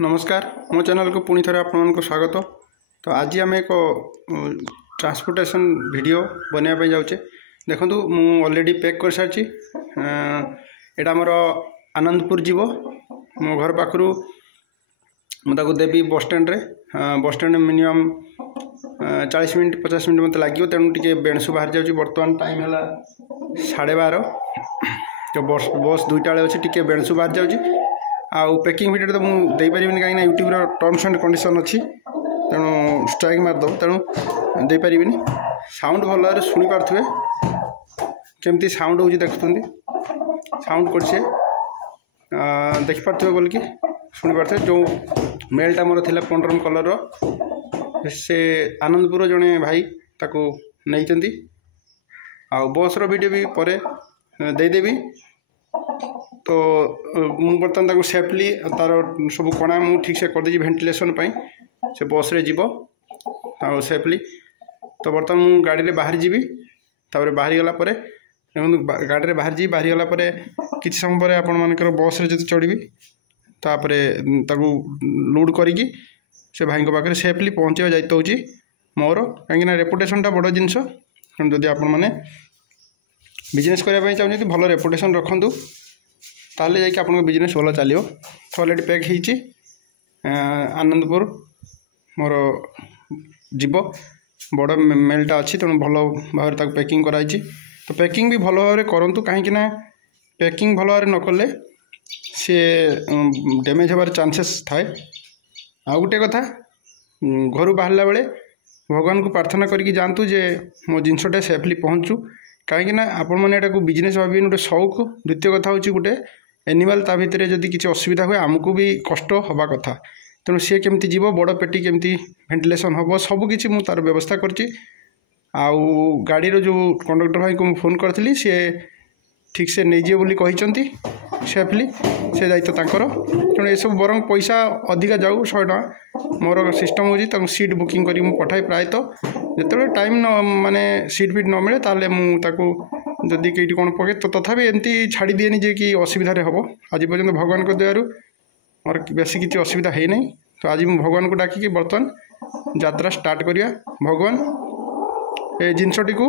नमस्कार मो चैनल को पुणी थे आपको स्वागत। तो आज आम एक ट्रांसपोर्टेशन वीडियो बनवाई जाऊे। देखो मु ऑलरेडी पैक कर सारी यहाँ आमर आनंदपुर जीव मो घर पाखु मुझे देवी bus stand minimum 40 minute 50 minute मत लगे। तेणु टे बेणसु बाहरी जाऊँगी। बर्तमान टाइम है 12:30। तो बस 2टा अच्छे टे बेणसु बाहरी जाऊँगी। आउ पैकिंग वीडियो तो मुझे पारिनी कहीं यूट्यूब टर्म्स एंड कंडीशन अच्छी तेणु स्ट्राइक मारदेव तेणु दे पारि। साउंड भल भाव शुणी पारे केमती साउंड हो देखुंत साउंड कर देखिपे बोल कि शुणी पारे। जो मेलटा मोर थी पंडरम कलर से आनंदपुर जड़े भाई ताको नहीं आ बसर वीडियो भी पर देदेवी। तो मुझे बर्तमान सेफली तार सब कणा मुझे ठीक से करदे भेंटिलेसन से बस रे जीव सेफली। तो बर्तमान मुझे गाड़ी रे बाहर जीवी। बाहरी गला परे गाड़ी रे बाहर जी बाहरी गला परे किछि समय पर आपण मानकर बस रे जति चढ़ी तापर लोड करिकी से भाई पाखे सेफली पहुँचा दायित्व होची मोर। कहीं रेपुटेशन टा बड़ जिनस। जदि आपण मैंने बिजनेस करने चाहते भल रेपुटेशन रखु ताले जाकि आपन बिजनेस भल चलो। तो ऑलरेडी पैक होती आनंदपुर मोर जीव बड़ मेलटा अच्छी तेणु भल भाव पैकिंग कराई। तो पैकिंग भी भल भाव करूँ कहीं पैकिंग भल भाव न कले सी डैमेज हबार चांसेस थाए। आ गोटे कथा घर बाहरला बेले भगवान को प्रार्थना करके जातु जे मो जिनसटा सेफली पहुँचू। कहीं आपण मैंने को बिजनेस भावी गोटे शौक। द्वितीय कथा हूँ गोटे एनिमल ता भितर जदि किसी असुविधा हुए आमको भी कष्ट हवा कथा। तेणु सी केमती जीव बड़ पेटी केमती भेंटिलेसन हम सबकि मुझे तार व्यवस्था करची। आउ गाड़ी जो कंडक्टर भाई को फोन करी सी ठीक से नहीं बोली कहते सेफली से दायित्व तांकर। तेणु ये सब बरं पैसा अधिका जाऊ 100 टका मोर सिस्टम हो सीट बुकिंग करी पठाए। प्रायतः जो टाइम न माने सीट फिट न मिले ताले मुझे जदि कहीं कौन पके तो तथापि एमती छाड़ी दिएनि जे कि असुविधा हम। आज पर्यटन भगवान को दयारू मोर बेसी किसी असुविधा है नहीं। तो आज मुझे भगवान को डाकिकी बर्तमान यात्रा स्टार्ट करिया। भगवान ए जिनसटी को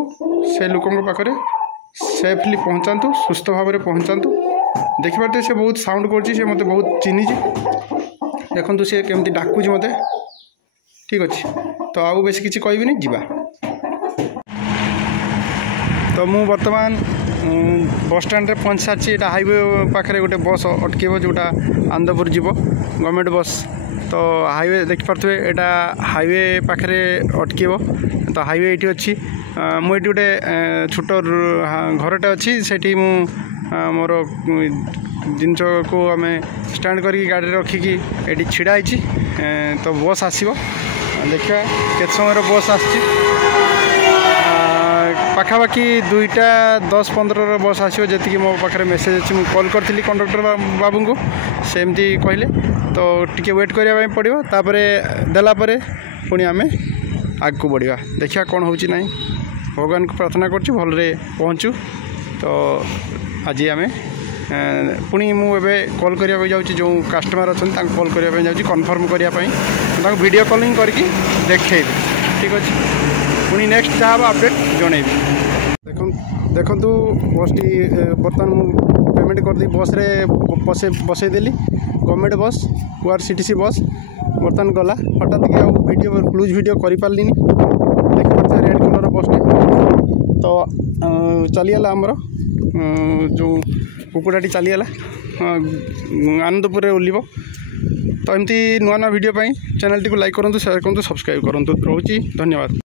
से लोकों पाखरे सेफली पहुँचातु सुस्थ भाव में पहुँचातु। देखिए से बहुत साउंड कर मत बहुत चिन्ही देखु सी केमती डाकुच मत ठीक अच्छे। तो आउ बेस किसी कहबी जीवा। तो मु बर्तमान बस स्टैंड रे पहुँच सारी। हाईवे पाखे गोटे बस अटकेब जोटा आनंदपुर जीव गवर्नमेंट बस। तो हाईवे देखिपे यहाँ हाईवे पाखे अटकेब। तो हाईवे ये अच्छी मुझे गोटे छोट घरटे अच्छी से मोर जिनस को आम स्टैंड करके गाड़ी रखिकी ये छिड़ा होती। तो बस आसो देखा के समय बस आसी पाखापाखि 2:10-15 बस आसो जी मो पाखे मेसेज अच्छी। मुझे कॉल करी कंडक्टर बाबू को सेमती कहले तो टिके वेट करने पड़ो। तापर देलापर पुणी आम आग को बढ़िया देखा कौन हो ना। भगवान को प्रार्थना करछु भलरे पहुँचू। तो आज आम पुणी मुझे कॉल करने जाऊँगी जो कस्टमर अच्छा कॉल करने जाऊँगी कन्फर्म करने वीडियो कॉलिंग करके देखेबी ठीक अच्छे। पुणी नेक्स्ट जहाँ अपडेट जनइबी। देखु बस टी बर्तमान मुझे पेमेंट करदी बस रे बसईदेली गवर्नमेंट बस ORCTC बस बर्तमान गला हठात कि वीडियो क्लूज वीडियो कर पार्ली देखिए रेड कलर बस टे। तो चलीगला आमर जो कुकुड़ाटी चलीगला आनंदपुर ओल्ल। तो एमती नुआ नुआ वीडियो चैनल टी लाइक करूँ शेयर करूँ सब्सक्राइब करूँ। रोची धन्यवाद।